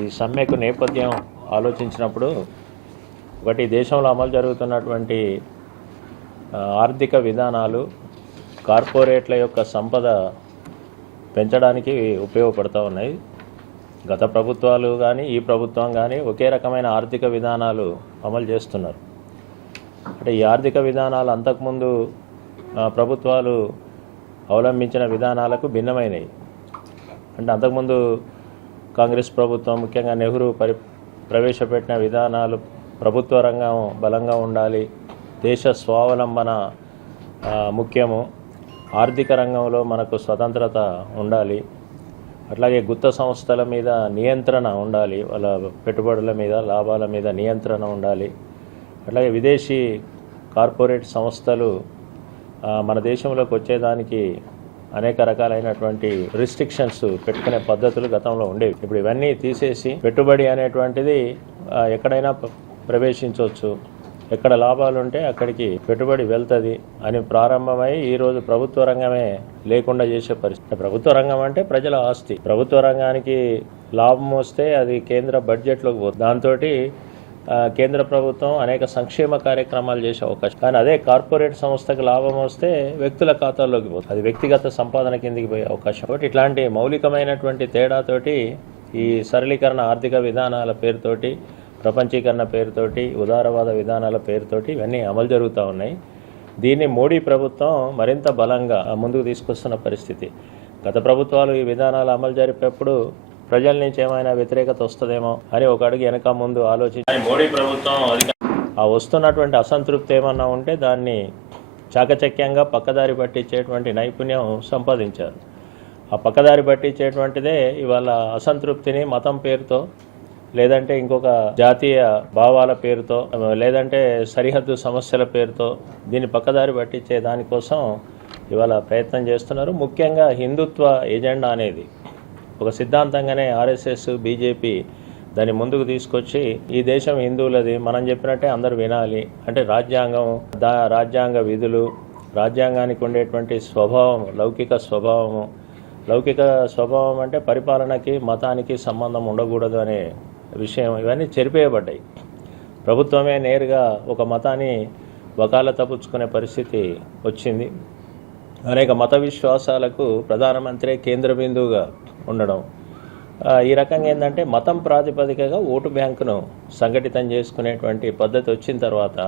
ఈ సమ్మెకు నేపథ్యం ఆలోచించినప్పుడు ఒకటి దేశంలో అమలు జరుగుతున్నటువంటి ఆర్థిక విధానాలు కార్పొరేట్ల యొక్క సంపద పెంచడానికి ఉపయోగపడుతూ ఉన్నాయి. గత ప్రభుత్వాలు కానీ ఈ ప్రభుత్వం కానీ ఒకే రకమైన ఆర్థిక విధానాలు అమలు చేస్తున్నారు. అంటే ఈ ఆర్థిక విధానాలు అంతకుముందు ప్రభుత్వాలు అవలంబించిన విధానాలకు భిన్నమైనవి. అంటే అంతకుముందు కాంగ్రెస్ ప్రభుత్వం ముఖ్యంగా నెహ్రూ పరి ప్రవేశపెట్టిన విధానాలు ప్రభుత్వ రంగం బలంగా ఉండాలి. దేశ స్వావలంబన ముఖ్యము. ఆర్థిక రంగంలో మనకు స్వతంత్రత ఉండాలి. అట్లాగే గుత్త సంస్థల మీద నియంత్రణ ఉండాలి. వాళ్ళ పెట్టుబడుల మీద లాభాల మీద నియంత్రణ ఉండాలి. అట్లాగే విదేశీ కార్పొరేట్ సంస్థలు మన దేశంలోకి వచ్చేదానికి అనేక రకాలైనటువంటి రిస్ట్రిక్షన్స్ పెట్టుకునే పద్ధతులు గతంలో ఉండేవి. ఇప్పుడు ఇవన్నీ తీసేసి పెట్టుబడి అనేటువంటిది ఎక్కడైనా ప్రవేశించవచ్చు. ఎక్కడ లాభాలు ఉంటే అక్కడికి పెట్టుబడి వెళ్తుంది అని ప్రారంభమై ఈరోజు ప్రభుత్వ రంగమే లేకుండా చేసే పరిస్థితి. ప్రభుత్వ రంగం అంటే ప్రజల ఆస్తి. ప్రభుత్వ రంగానికి లాభం వస్తే అది కేంద్ర బడ్జెట్లోకి పోతుంది. దాంతో కేంద్ర ప్రభుత్వం అనేక సంక్షేమ కార్యక్రమాలు చేసే అవకాశం. కానీ అదే కార్పొరేట్ సంస్థకు లాభం వస్తే వ్యక్తుల ఖాతాల్లోకి పోతుంది. అది వ్యక్తిగత సంపాదన కిందికి పోయే అవకాశం. కాబట్టి ఇట్లాంటి మౌలికమైనటువంటి తేడాతోటి ఈ సరళీకరణ ఆర్థిక విధానాల పేరుతోటి ప్రపంచీకరణ పేరుతోటి ఉదారవాద విధానాల పేరుతోటి ఇవన్నీ అమలు జరుగుతూ ఉన్నాయి. దీన్ని మోడీ ప్రభుత్వం మరింత బలంగా ముందుకు తీసుకొస్తున్న పరిస్థితి. గత ప్రభుత్వాలు ఈ విధానాలు అమలు జరిపేప్పుడు ప్రజల నుంచి ఏమైనా వ్యతిరేకత వస్తుందేమో అని ఒక అడుగు వెనక ముందు ఆలోచించి మోడీ ప్రభుత్వం ఆ వస్తున్నటువంటి అసంతృప్తి ఏమన్నా ఉంటే దాన్ని చాకచక్యంగా పక్కదారి పట్టించేటువంటి నైపుణ్యం సంపాదించారు. ఆ పక్కదారి పట్టించేటువంటిదే ఇవాళ అసంతృప్తిని మతం పేరుతో లేదంటే ఇంకొక జాతీయ భావాల పేరుతో లేదంటే సరిహద్దు సమస్యల పేరుతో దీన్ని పక్కదారి పట్టించే దానికోసం ఇవాళ ప్రయత్నం చేస్తున్నారు. ముఖ్యంగా హిందుత్వ ఎజెండా అనేది ఒక సిద్ధాంతంగానే ఆర్ఎస్ఎస్ బీజేపీ దాన్ని ముందుకు తీసుకొచ్చి ఈ దేశం హిందువులది మనం చెప్పినట్టే అందరూ వినాలి. అంటే రాజ్యాంగం దా రాజ్యాంగ విధులు రాజ్యాంగానికి ఉండేటువంటి స్వభావం లౌకిక స్వభావము. లౌకిక స్వభావం అంటే పరిపాలనకి మతానికి సంబంధం ఉండకూడదు అనే విషయం. ఇవన్నీ చెరిపేయబడ్డాయి. ప్రభుత్వమే నేరుగా ఒక మతాన్ని వకాల తప్పుచుకునే పరిస్థితి వచ్చింది. అనేక మత విశ్వాసాలకు ప్రధానమంత్రి కేంద్ర బిందువుగా ఉండడం. ఈ రకంగా ఏంటంటే మతం ప్రాతిపదికగా ఓటు బ్యాంకును సంఘటితం చేసుకునేటువంటి పద్ధతి వచ్చిన తర్వాత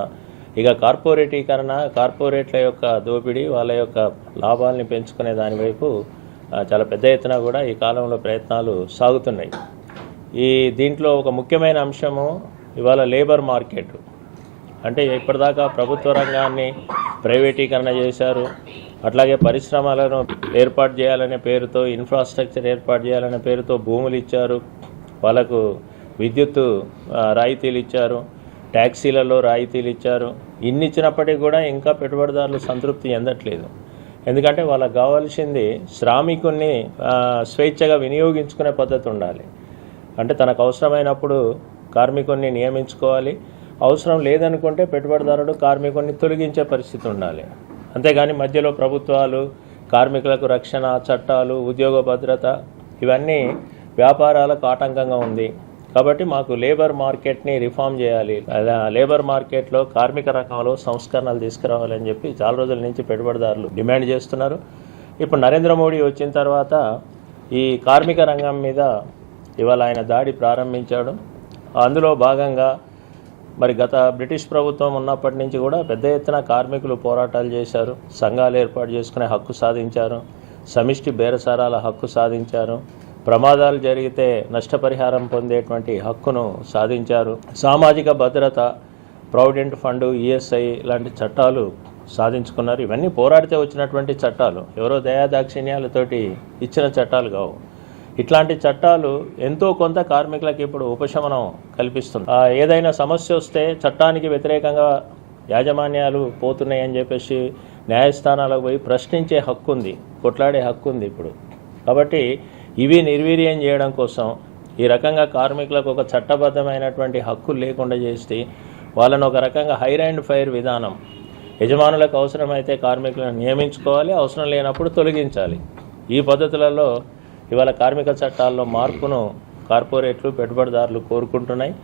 ఇక కార్పొరేటీకరణ కార్పొరేట్ల యొక్క దోపిడీ వాళ్ళ యొక్క లాభాలని పెంచుకునే దాని వైపు చాలా పెద్ద ఎత్తున కూడా ఈ కాలంలో ప్రయత్నాలు సాగుతున్నాయి. ఈ దీంట్లో ఒక ముఖ్యమైన అంశము ఇవాళ లేబర్ మార్కెట్. అంటే ఇప్పటిదాకా ప్రభుత్వ రంగాన్ని ప్రైవేటీకరణ చేశారు. అట్లాగే పరిశ్రమలను ఏర్పాటు చేయాలనే పేరుతో ఇన్ఫ్రాస్ట్రక్చర్ ఏర్పాటు చేయాలనే పేరుతో భూములు ఇచ్చారు. వాళ్ళకు విద్యుత్తు రాయితీలు ఇచ్చారు. ట్యాక్సీలలో రాయితీలు ఇచ్చారు. ఇన్ని ఇచ్చినప్పటికీ కూడా ఇంకా పెట్టుబడిదారులు సంతృప్తి చెందట్లేదు. ఎందుకంటే వాళ్ళకు కావాల్సింది శ్రామికుల్ని స్వేచ్ఛగా వినియోగించుకునే పద్ధతి ఉండాలి. అంటే తనకు అవసరమైనప్పుడు కార్మికుల్ని నియమించుకోవాలి. అవసరం లేదనుకుంటే పెట్టుబడిదారుడు కార్మికుల్ని తొలగించే పరిస్థితి ఉండాలి. అంతేగాని మధ్యలో ప్రభుత్వాలు కార్మికులకు రక్షణ చట్టాలు ఉద్యోగ భద్రత ఇవన్నీ వ్యాపారాలకు ఆటంకంగా ఉంది. కాబట్టి మాకు లేబర్ మార్కెట్ని రిఫార్మ్ చేయాలి. లేబర్ మార్కెట్లో కార్మిక రంగంలో సంస్కరణలు తీసుకురావాలని చెప్పి చాలా రోజుల నుంచి పెట్టుబడిదారులు డిమాండ్ చేస్తున్నారు. ఇప్పుడు నరేంద్ర మోడీ వచ్చిన తర్వాత ఈ కార్మిక రంగం మీద ఇవాళ ఆయన దాడి ప్రారంభించాడు. అందులో భాగంగా మరి గత బ్రిటిష్ ప్రభుత్వం ఉన్నప్పటి నుంచి కూడా పెద్ద ఎత్తున కార్మికులు పోరాటాలు చేశారు సంఘాలు ఏర్పాటు చేసుకునే హక్కు సాధించారు సమిష్టి బేరసారాల హక్కు సాధించారు ప్రమాదాలు జరిగితే నష్టపరిహారం పొందేటువంటి హక్కును సాధించారు. సామాజిక భద్రత ప్రావిడెంట్ ఫండ్ ఈఎస్ఐ లాంటి చట్టాలు సాధించుకున్నారు. ఇవన్నీ పోరాడితే వచ్చినటువంటి చట్టాలు. ఎవరో దయాదాక్షిణ్యాలతోటి ఇచ్చిన చట్టాలు కావు. ఇట్లాంటి చట్టాలు ఎంతో కొంత కార్మికులకు ఇప్పుడు ఉపశమనం కల్పిస్తుంది ఏదైనా సమస్య వస్తే చట్టానికి వ్యతిరేకంగా యాజమాన్యాలు పోతున్నాయని చెప్పేసి న్యాయస్థానాలకు పోయి ప్రశ్నించే హక్కు ఉంది కొట్లాడే హక్కు ఉంది ఇప్పుడు. కాబట్టి ఇవి నిర్వీర్యం చేయడం కోసం ఈ రకంగా కార్మికులకు ఒక చట్టబద్ధమైనటువంటి హక్కులు లేకుండా చేస్తే వాళ్ళను ఒక రకంగా హైర్ అండ్ ఫైర్ విధానం యజమానులకు అవసరమైతే కార్మికులను నియమించుకోవాలి అవసరం లేనప్పుడు తొలగించాలి. ఈ పద్ధతులలో ఇవాళ కార్మిక చట్టాల్లో మార్పును కార్పొరేట్లు పెట్టుబడిదారులు కోరుకుంటున్నాయి.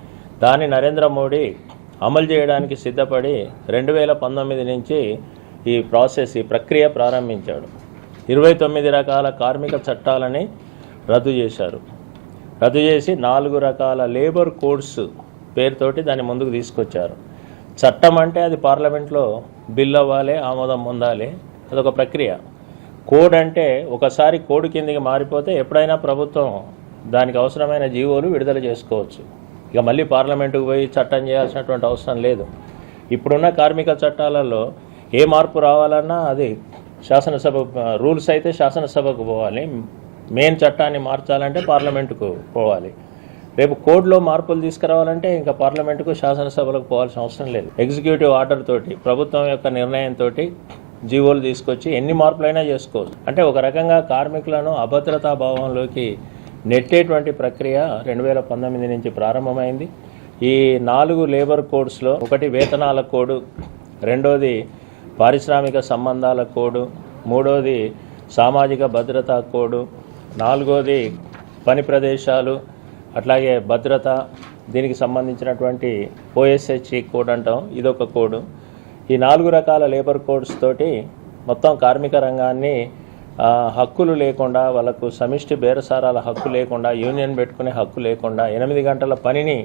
దాన్ని నరేంద్ర మోడీ అమలు చేయడానికి సిద్ధపడి రెండు వేల పంతొమ్మిది నుంచి ఈ ప్రాసెస్ ఈ ప్రక్రియ ప్రారంభించాడు. ఇరవై తొమ్మిది రకాల కార్మిక చట్టాలని రద్దు చేశారు. రద్దు చేసి నాలుగు రకాల లేబర్ కోడ్స్ పేరుతోటి దాన్ని ముందుకు తీసుకొచ్చారు. చట్టం అంటే అది పార్లమెంట్లో బిల్ అవ్వాలి ఆమోదం పొందాలి అదొక ప్రక్రియ. కోడ్ అంటే ఒకసారి కోడ్ కిందికి మారిపోతే ఎప్పుడైనా ప్రభుత్వం దానికి అవసరమైన జీవోలు విడుదల చేసుకోవచ్చు. ఇక మళ్ళీ పార్లమెంటుకు పోయి చట్టం చేయాల్సినటువంటి అవసరం లేదు. ఇప్పుడున్న కార్మిక చట్టాలలో ఏ మార్పు రావాలన్నా అది శాసనసభ రూల్స్ అయితే శాసనసభకు పోవాలి. మెయిన్ చట్టాన్ని మార్చాలంటే పార్లమెంటుకు పోవాలి. రేపు కోడ్లో మార్పులు తీసుకురావాలంటే ఇంకా పార్లమెంటుకు శాసనసభలకు పోవాల్సిన అవసరం లేదు. ఎగ్జిక్యూటివ్ ఆర్డర్ తోటి ప్రభుత్వం యొక్క నిర్ణయంతో జీవోలు తీసుకొచ్చి ఎన్ని మార్పులైనా చేసుకోవచ్చు. అంటే ఒక రకంగా కార్మికులను అభద్రతా భావంలోకి నెట్టేటువంటి ప్రక్రియ రెండు వేల పంతొమ్మిది నుంచి ప్రారంభమైంది. ఈ నాలుగు లేబర్ కోడ్స్లో ఒకటి వేతనాల కోడ్ రెండోది పారిశ్రామిక సంబంధాల కోడ్ మూడోది సామాజిక భద్రతా కోడ్ నాలుగోది పని ప్రదేశాలు అట్లాగే భద్రత దీనికి సంబంధించినటువంటి ఓఎస్హెచ్ఈ కోడ్ అంటాం. ఇదొక కోడ్. ఈ నాలుగు రకాల లేబర్ కోడ్స్ తోటి మొత్తం కార్మిక రంగాన్ని హక్కులు లేకుండా వాళ్ళకు సమిష్టి బేరసారాల హక్కు లేకుండా యూనియన్ పెట్టుకునే హక్కు లేకుండా ఎనిమిది గంటల పనిని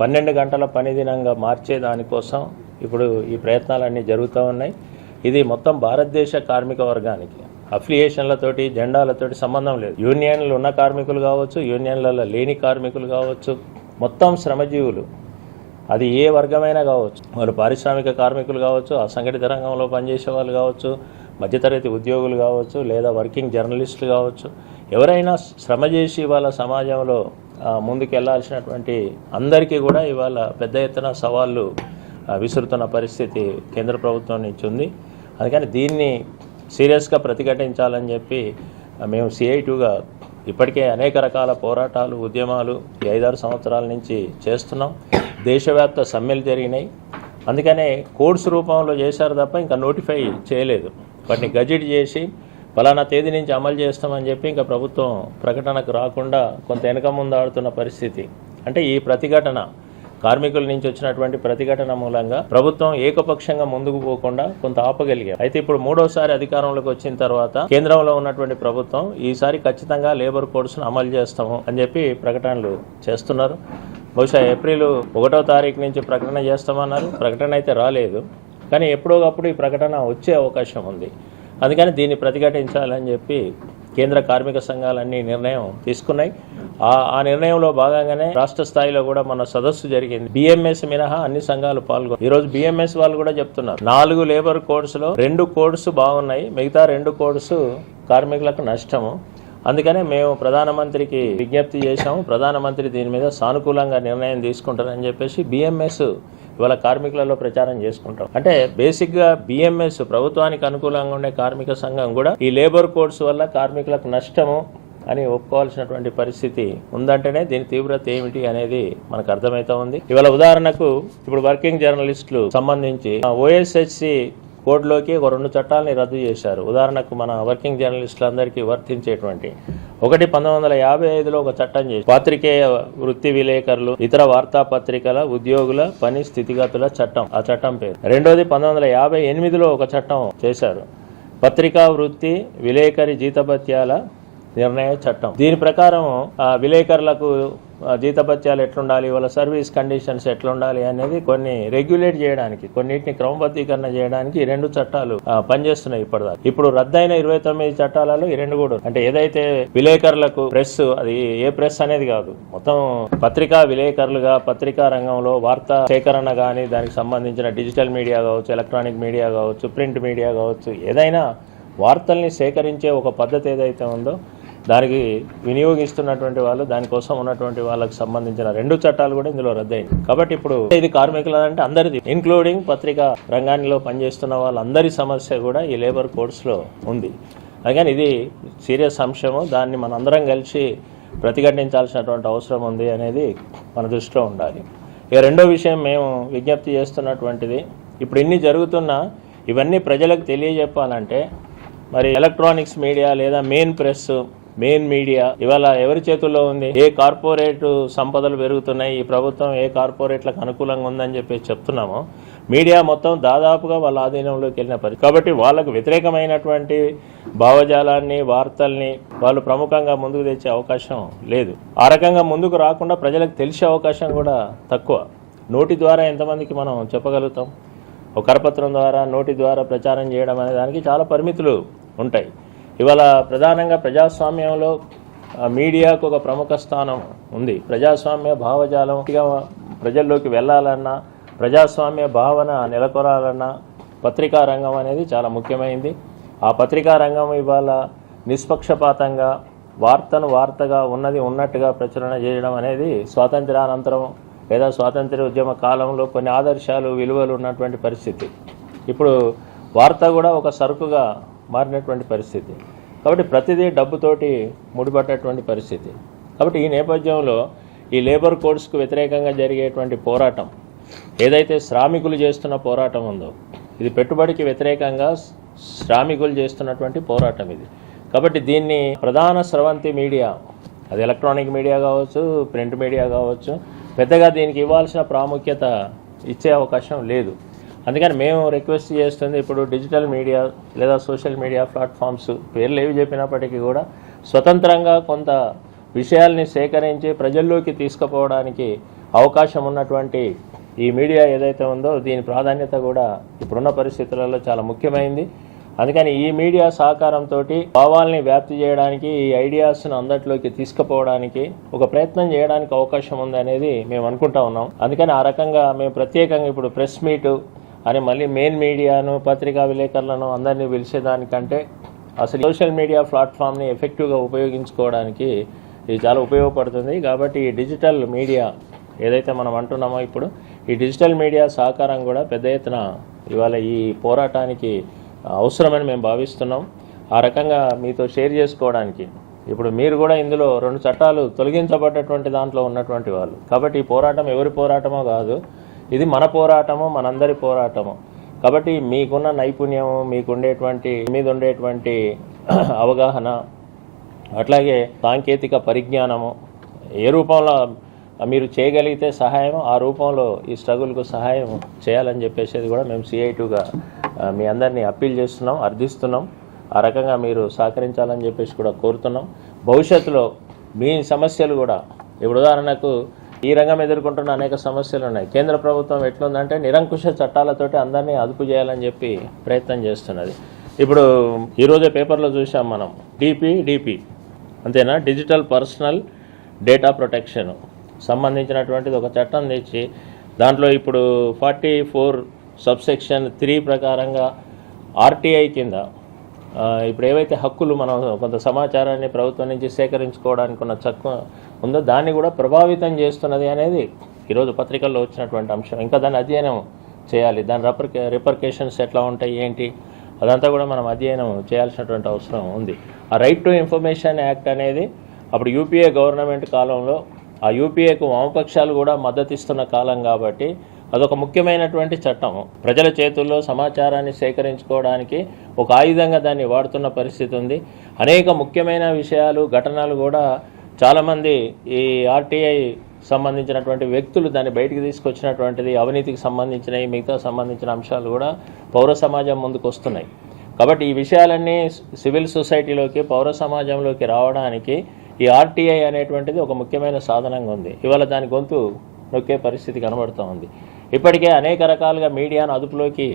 పన్నెండు గంటల పని దినంగా మార్చే దానికోసం ఇప్పుడు ఈ ప్రయత్నాలన్నీ జరుగుతూ ఉన్నాయి. ఇది మొత్తం భారతదేశ కార్మిక వర్గానికి అఫిలియేషన్లతోటి జెండాలతోటి సంబంధం లేదు. యూనియన్లు ఉన్న కార్మికులు కావచ్చు యూనియన్లలో లేని కార్మికులు కావచ్చు మొత్తం శ్రమజీవులు అది ఏ వర్గమైనా కావచ్చు. వాళ్ళు పారిశ్రామిక కార్మికులు కావచ్చు అసంఘటిత రంగంలో పనిచేసే వాళ్ళు కావచ్చు మధ్యతరగతి ఉద్యోగులు కావచ్చు లేదా వర్కింగ్ జర్నలిస్టులు కావచ్చు. ఎవరైనా శ్రమ చేసి వాళ్ళ సమాజంలో ఆ, ముందుకు అందరికీ కూడా ఇవాళ పెద్ద ఎత్తున సవాళ్ళు విసురుతున్న పరిస్థితి కేంద్ర ప్రభుత్వం నుంచి ఉంది. అందుకని దీన్ని సీరియస్గా ప్రతిఘటించాలని చెప్పి మేము సిఐటుగా ఇప్పటికే అనేక రకాల పోరాటాలు ఉద్యమాలు ఈ ఐదారు సంవత్సరాల నుంచి చేస్తున్నాం. దేశవ్యాప్త సమ్మెలు జరిగినాయి. అందుకనే కోడ్స్ రూపంలో చేశారు తప్ప ఇంకా నోటిఫై చేయలేదు. వాటిని గజెట్ చేసి ఫలానా తేదీ నుంచి అమలు చేస్తామని చెప్పి ఇంకా ప్రభుత్వం ప్రకటనకు రాకుండా కొంత వెనక ముందు ఆడుతున్న పరిస్థితి. అంటే ఈ ప్రతిఘటన కార్మికుల నుంచి వచ్చినటువంటి ప్రతిఘటన మూలంగా ప్రభుత్వం ఏకపక్షంగా ముందుకు పోకుండా కొంత ఆపగలిగాం అయితే ఇప్పుడు మూడోసారి అధికారంలోకి వచ్చిన తర్వాత కేంద్రంలో ఉన్నటువంటి ప్రభుత్వం ఈసారి ఖచ్చితంగా లేబర్ కోడ్స్ను అమలు చేస్తాము అని చెప్పి ప్రకటనలు చేస్తున్నారు. బహుశా ఏప్రిల్ ఒకటో తారీఖు నుంచి ప్రకటన చేస్తామన్నారు. ప్రకటన అయితే రాలేదు. కానీ ఎప్పుడోకప్పుడు ఈ ప్రకటన వచ్చే అవకాశం ఉంది. అందుకని దీన్ని ప్రతిఘటించాలని చెప్పి కేంద్ర కార్మిక సంఘాలన్నీ నిర్ణయం తీసుకున్నాయి. ఆ ఆ నిర్ణయంలో భాగంగానే రాష్ట్ర స్థాయిలో కూడా మన సదస్సు జరిగింది. బిఎంఎస్ మినహా అన్ని సంఘాలు పాల్గొన్నారు ఈ రోజు బిఎంఎస్ వాళ్ళు కూడా చెప్తున్నారు. నాలుగు లేబర్ కోడ్స్లో రెండు కోడ్స్ బాగున్నాయి. మిగతా రెండు కోడ్స్ కార్మికులకు నష్టము. అందుకనే మేము ప్రధానమంత్రికి విజ్ఞప్తి చేశాము. ప్రధానమంత్రి దీని మీద సానుకూలంగా నిర్ణయం తీసుకుంటారని చెప్పేసి బిఎంఎస్ ఇవాళ కార్మికులలో ప్రచారం చేసుకుంటాం. అంటే బేసిక్గా బిఎంఎస్ ప్రభుత్వానికి అనుకూలంగా ఉండే కార్మిక సంఘం కూడా ఈ లేబర్ కోడ్స్ వల్ల కార్మికులకు నష్టము అని ఒప్పుకోవాల్సినటువంటి పరిస్థితి ఉందంటేనే దీని తీవ్రత ఏమిటి అనేది మనకు అర్థమవుతా ఉంది. ఇవాళ ఉదాహరణకు ఇప్పుడు వర్కింగ్ జర్నలిస్టులు సంబంధించి ఓఎస్హెచ్సి కోడ్లోకి ఒక రెండు చట్టాలని రద్దు చేశారు. ఉదాహరణకు మన వర్కింగ్ జర్నలిస్టులందరికీ వర్తించేటువంటి ఒకటి పంతొమ్మిది వందల యాభై ఐదులో ఒక చట్టం చేసి పాత్రికేయ వృత్తి విలేకరులు ఇతర వార్తాపత్రికల ఉద్యోగుల పని స్థితిగతుల చట్టం ఆ చట్టం పేరు. రెండోది పంతొమ్మిది వందల యాభై ఎనిమిదిలో ఒక చట్టం చేశారు. పత్రికా వృత్తి విలేకరి జీతభత్యాల నిర్ణయ చట్టం. దీని ప్రకారం ఆ, విలేకరులకు జీతపత్యాలు జీతభత్యాలు ఎట్లుండాలి వాళ్ళ సర్వీస్ కండిషన్స్ ఎట్లుండాలి అనేది కొన్ని రెగ్యులేట్ చేయడానికి కొన్నిటిని క్రమబద్ధీకరణ చేయడానికి రెండు చట్టాలు పనిచేస్తున్నాయి ఇప్పటిదాకా. ఇప్పుడు రద్దయిన ఇరవై తొమ్మిది చట్టాలలో ఈ రెండు కూడా. అంటే ఏదైతే విలేకరులకు ప్రెస్ అది ఏ ప్రెస్ అనేది కాదు. మొత్తం పత్రికా విలేకరులుగా పత్రికా రంగంలో వార్తా సేకరణ కానీ దానికి సంబంధించిన డిజిటల్ మీడియా కావచ్చు ఎలక్ట్రానిక్ మీడియా కావచ్చు ప్రింట్ మీడియా కావచ్చు ఏదైనా వార్తల్ని సేకరించే ఒక పద్ధతి ఏదైతే ఉందో దానికి వినియోగిస్తున్నటువంటి వాళ్ళు దానికోసం ఉన్నటువంటి వాళ్ళకి సంబంధించిన రెండు చట్టాలు కూడా ఇందులో రద్దయింది. కాబట్టి ఇప్పుడు ఇది కార్మికులు అంటే అందరిది ఇంక్లూడింగ్ పత్రికా రంగానిలో పనిచేస్తున్న వాళ్ళందరి సమస్య కూడా ఈ లేబర్ కోడ్స్లో ఉంది. అందుకని ఇది సీరియస్ అంశము దాన్ని మనందరం కలిసి ప్రతిఘటించాల్సినటువంటి అవసరం ఉంది అనేది మన దృష్టిలో ఉండాలి. ఇక రెండో విషయం మేము విజ్ఞప్తి చేస్తున్నటువంటిది ఇప్పుడు ఇన్ని జరుగుతున్నా ఇవన్నీ ప్రజలకు తెలియజెప్పాలంటే మరి ఎలక్ట్రానిక్స్ మీడియా లేదా మెయిన్ ప్రెస్ మెయిన్ మీడియా. ఇవాళ ఎవరి చేతుల్లో ఉంది? ఏ కార్పొరేట్ సంపదలు పెరుగుతున్నాయి? ఈ ప్రభుత్వం ఏ కార్పొరేట్లకు అనుకూలంగా ఉందని చెప్పి చెప్తున్నామో. మీడియా మొత్తం దాదాపుగా వాళ్ళ ఆధీనంలోకి వెళ్ళిన పరిస్థితి. కాబట్టి వాళ్ళకు వ్యతిరేకమైనటువంటి భావజాలాన్ని వార్తల్ని వాళ్ళు ప్రముఖంగా ముందుకు తెచ్చే అవకాశం లేదు. ఆ రకంగా ముందుకు రాకుండా ప్రజలకు తెలిసే అవకాశం కూడా తక్కువ. నోటి ద్వారా ఎంతమందికి మనం చెప్పగలుగుతాం? ఒక కరపత్రం ద్వారా నోటి ద్వారా ప్రచారం చేయడం అనే దానికి చాలా పరిమితులు ఉంటాయి. ఇవాళ ప్రధానంగా ప్రజాస్వామ్యంలో మీడియాకు ఒక ప్రముఖ స్థానం ఉంది. ప్రజాస్వామ్య భావజాలం ప్రజల్లోకి వెళ్ళాలన్నా ప్రజాస్వామ్య భావన నెలకొరాలన్నా పత్రికా రంగం అనేది చాలా ముఖ్యమైంది. ఆ పత్రికా రంగం ఇవాళ నిష్పక్షపాతంగా వార్తను వార్తగా ఉన్నది ఉన్నట్టుగా ప్రచురణ చేయడం అనేది స్వాతంత్రానంతరం లేదా స్వాతంత్ర ఉద్యమ కాలంలో కొన్ని ఆదర్శాలు విలువలు ఉన్నటువంటి పరిస్థితి. ఇప్పుడు వార్త కూడా ఒక సరుకుగా మారినటువంటి పరిస్థితి. కాబట్టి ప్రతిదీ డబ్బుతోటి ముడిపడ్డటువంటి పరిస్థితి. కాబట్టి ఈ నేపథ్యంలో ఈ లేబర్ కోడ్స్కు వ్యతిరేకంగా జరిగేటువంటి పోరాటం ఏదైతే శ్రామికులు చేస్తున్న పోరాటం ఉందో ఇది పెట్టుబడికి వ్యతిరేకంగా శ్రామికులు చేస్తున్నటువంటి పోరాటం ఇది. కాబట్టి దీన్ని ప్రధాన స్రవంతి మీడియా అది ఎలక్ట్రానిక్ మీడియా కావచ్చు ప్రింట్ మీడియా కావచ్చు పెద్దగా దీనికి ఇవ్వాల్సిన ప్రాముఖ్యత ఇచ్చే అవకాశం లేదు. అందుకని మేము రిక్వెస్ట్ చేస్తుంది ఇప్పుడు డిజిటల్ మీడియా లేదా సోషల్ మీడియా ప్లాట్ఫామ్స్. పేర్లు ఏవి చెప్పినప్పటికీ కూడా స్వతంత్రంగా కొంత విషయాల్ని సేకరించి ప్రజల్లోకి తీసుకుపోవడానికి అవకాశం ఉన్నటువంటి ఈ మీడియా ఏదైతే ఉందో దీని ప్రాధాన్యత కూడా ఇప్పుడున్న పరిస్థితులలో చాలా ముఖ్యమైంది. అందుకని ఈ మీడియా సహకారంతో భావాల్ని వ్యాప్తి చేయడానికి ఈ ఐడియాస్ను అందట్లోకి తీసుకుపోవడానికి ఒక ప్రయత్నం చేయడానికి అవకాశం ఉంది అనేది మేము అనుకుంటా ఉన్నాం. అందుకని ఆ రకంగా మేము ప్రత్యేకంగా ఇప్పుడు ప్రెస్ మీటు అని మళ్ళీ మెయిన్ మీడియాను పత్రికా విలేకరులను అందరినీ పిలిచేదానికంటే అసలు సోషల్ మీడియా ప్లాట్ఫామ్ని ఎఫెక్టివ్గా ఉపయోగించుకోవడానికి ఇది చాలా ఉపయోగపడుతుంది. కాబట్టి ఈ డిజిటల్ మీడియా ఏదైతే మనం అంటున్నామో ఇప్పుడు ఈ డిజిటల్ మీడియా సహకారం కూడా పెద్ద ఎత్తున ఇవాళ ఈ పోరాటానికి అవసరమని మేము భావిస్తున్నాం. ఆ రకంగా మీతో షేర్ చేసుకోవడానికి ఇప్పుడు మీరు కూడా ఇందులో రెండు చట్టాలు తొలగించబడ్డటువంటి దాంట్లో ఉన్నటువంటి వాళ్ళు. కాబట్టి ఈ పోరాటం ఎవరి పోరాటమో కాదు. ఇది మన పోరాటము మనందరి పోరాటము. కాబట్టి మీకున్న నైపుణ్యము మీకుండేటువంటి మీద ఉండేటువంటి అవగాహన అట్లాగే సాంకేతిక పరిజ్ఞానము ఏ రూపంలో మీరు చేయగలిగితే సహాయం ఆ రూపంలో ఈ స్ట్రగుల్కు సహాయం చేయాలని చెప్పేసేది కూడా మేము సిఐటుగా మీ అందరినీ అప్పీల్ చేస్తున్నాం అర్థిస్తున్నాం. ఆ రకంగా మీరు సహకరించాలని చెప్పేసి కూడా కోరుతున్నాం. భవిష్యత్తులో మీ సమస్యలు కూడా ఇప్పుడు ఉదాహరణకు ఈ రంగం ఎదుర్కొంటున్న అనేక సమస్యలు ఉన్నాయి. కేంద్ర ప్రభుత్వం ఎట్లుందంటే నిరంకుశ చట్టాలతోటి అందరినీ అదుపు చేయాలని చెప్పి ప్రయత్నం చేస్తున్నది. ఇప్పుడు ఈరోజే పేపర్లో చూసాం మనం. DP DP. అంతేనా? డిజిటల్ పర్సనల్ డేటా ప్రొటెక్షన్ సంబంధించినటువంటిది ఒక చట్టం తెచ్చి దాంట్లో ఇప్పుడు ఫార్టీ ఫోర్ సబ్సెక్షన్ త్రీ ప్రకారంగా ఆర్టీఐ కింద ఇప్పుడు ఏవైతే హక్కులు మనం కొంత సమాచారాన్ని ప్రభుత్వం నుంచి సేకరించుకోవడానికి ఉన్న చక్కు ఉందో దాన్ని కూడా ప్రభావితం చేస్తున్నది అనేది ఈరోజు పత్రికల్లో వచ్చినటువంటి అంశం. ఇంకా దాన్ని అధ్యయనం చేయాలి. దాని రిపర్ రిపర్కేషన్స్ ఎట్లా ఉంటాయి ఏంటి? అదంతా కూడా మనం అధ్యయనం చేయాల్సినటువంటి అవసరం ఉంది. ఆ రైట్ టు ఇన్ఫర్మేషన్ యాక్ట్ అనేది అప్పుడు యూపీఏ గవర్నమెంట్ కాలంలో ఆ యూపీఏకు వామపక్షాలు కూడా మద్దతిస్తున్న కాలం కాబట్టి అదొక ముఖ్యమైనటువంటి చట్టం. ప్రజల చేతుల్లో సమాచారాన్ని సేకరించుకోవడానికి ఒక ఆయుధంగా దాన్ని వాడుతున్న పరిస్థితి ఉంది. అనేక ముఖ్యమైన విషయాలు ఘటనలు కూడా చాలామంది ఈ ఆర్టీఐ సంబంధించినటువంటి వ్యక్తులు దాన్ని బయటికి తీసుకొచ్చినటువంటిది అవినీతికి సంబంధించినవి మిగతా సంబంధించిన అంశాలు కూడా పౌర సమాజం ముందుకు వస్తున్నాయి. కాబట్టి ఈ విషయాలన్నీ సివిల్ సొసైటీలోకి పౌర సమాజంలోకి రావడానికి ఈ ఆర్టీఐ అనేటువంటిది ఒక ముఖ్యమైన సాధనంగా ఉంది. ఇవాళ దాని గొంతు నొక్కే పరిస్థితి కనబడుతూ ఉంది. ఇప్పటికే అనేక రకాలుగా మీడియాను అదుపులోకి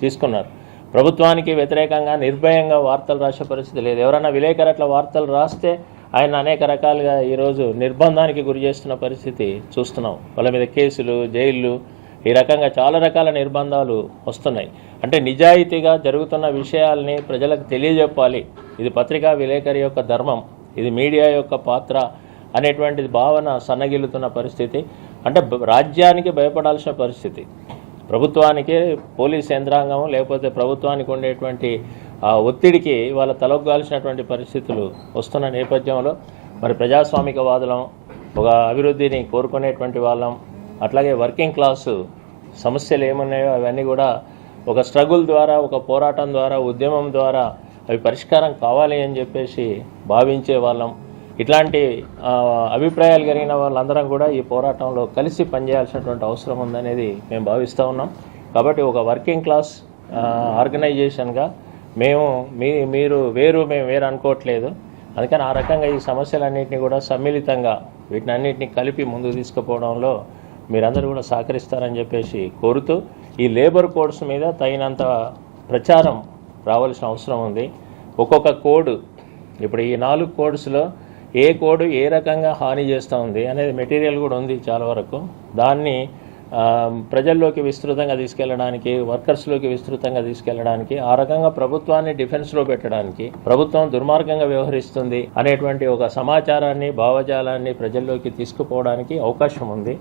తీసుకున్నారు. ప్రభుత్వానికి వ్యతిరేకంగా నిర్భయంగా వార్తలు రాసే పరిస్థితి లేదు. ఎవరైనా విలేకరట్ల వార్తలు రాస్తే ఆయన అనేక రకాలుగా ఈరోజు నిర్బంధానికి గురి చేస్తున్న పరిస్థితి చూస్తున్నాం. వాళ్ళ మీద కేసులు జైళ్ళు ఈ రకంగా చాలా రకాల నిర్బంధాలు వస్తున్నాయి. అంటే నిజాయితీగా జరుగుతున్న విషయాల్ని ప్రజలకు తెలియజెప్పాలి. ఇది పత్రికా విలేకరి యొక్క ధర్మం. ఇది మీడియా యొక్క పాత్ర అనేటువంటిది భావన సన్నగిల్లుతున్న పరిస్థితి. అంటే రాజ్యానికి భయపడాల్సిన పరిస్థితి. ప్రభుత్వానికి పోలీస్ యంత్రాంగం లేకపోతే ప్రభుత్వానికి ఉండేటువంటి ఆ ఒత్తిడికి వాళ్ళ తలొగ్గాల్సినటువంటి పరిస్థితులు వస్తున్న నేపథ్యంలో మరి ప్రజాస్వామిక వాదులం ఒక అభివృద్ధిని కోరుకునేటువంటి వాళ్ళం అట్లాగే వర్కింగ్ క్లాసు సమస్యలు ఏమున్నాయో అవన్నీ కూడా ఒక స్ట్రగుల్ ద్వారా ఒక పోరాటం ద్వారా ఉద్యమం ద్వారా అవి పరిష్కారం కావాలి అని చెప్పేసి భావించే వాళ్ళం. ఇట్లాంటి అభిప్రాయాలు కలిగిన వాళ్ళందరం కూడా ఈ పోరాటంలో కలిసి పనిచేయాల్సినటువంటి అవసరం ఉందనేది మేము భావిస్తూ ఉన్నాం. కాబట్టి ఒక వర్కింగ్ క్లాస్ ఆర్గనైజేషన్గా మేము మీ మీరు వేరు మేము వేరు అనుకోవట్లేదు. అందుకని ఆ రకంగా ఈ సమస్యలన్నింటినీ కూడా సమ్మిళితంగా వీటిని అన్నింటినీ కలిపి ముందుకు తీసుకుపోవడంలో మీరందరూ కూడా సహకరిస్తారని చెప్పేసి కోరుతూ ఈ లేబర్ కోడ్స్ మీద తగినంత ప్రచారం రావాల్సిన అవసరం ఉంది. ఒక్కొక్క కోడ్ ఇప్పుడు ఈ నాలుగు కోడ్స్లో ఏ కోడ్ ఏ రకంగా హాని చేస్తూ ఉంది అనేది మెటీరియల్ కూడా ఉంది చాలా వరకు. దాన్ని ప్రజల్లోకి విస్తృతంగా తీసుకెళ్ళడానికి వర్కర్స్లోకి విస్తృతంగా తీసుకెళ్ళడానికి ఆ రకంగా ప్రభుత్వాన్ని డిఫెన్స్లో పెట్టడానికి ప్రభుత్వం దుర్మార్గంగా వ్యవహరిస్తుంది అనేటువంటి ఒక సమాచారాన్ని భావజాలాన్ని ప్రజల్లోకి తీసుకుపోవడానికి అవకాశం ఉంది.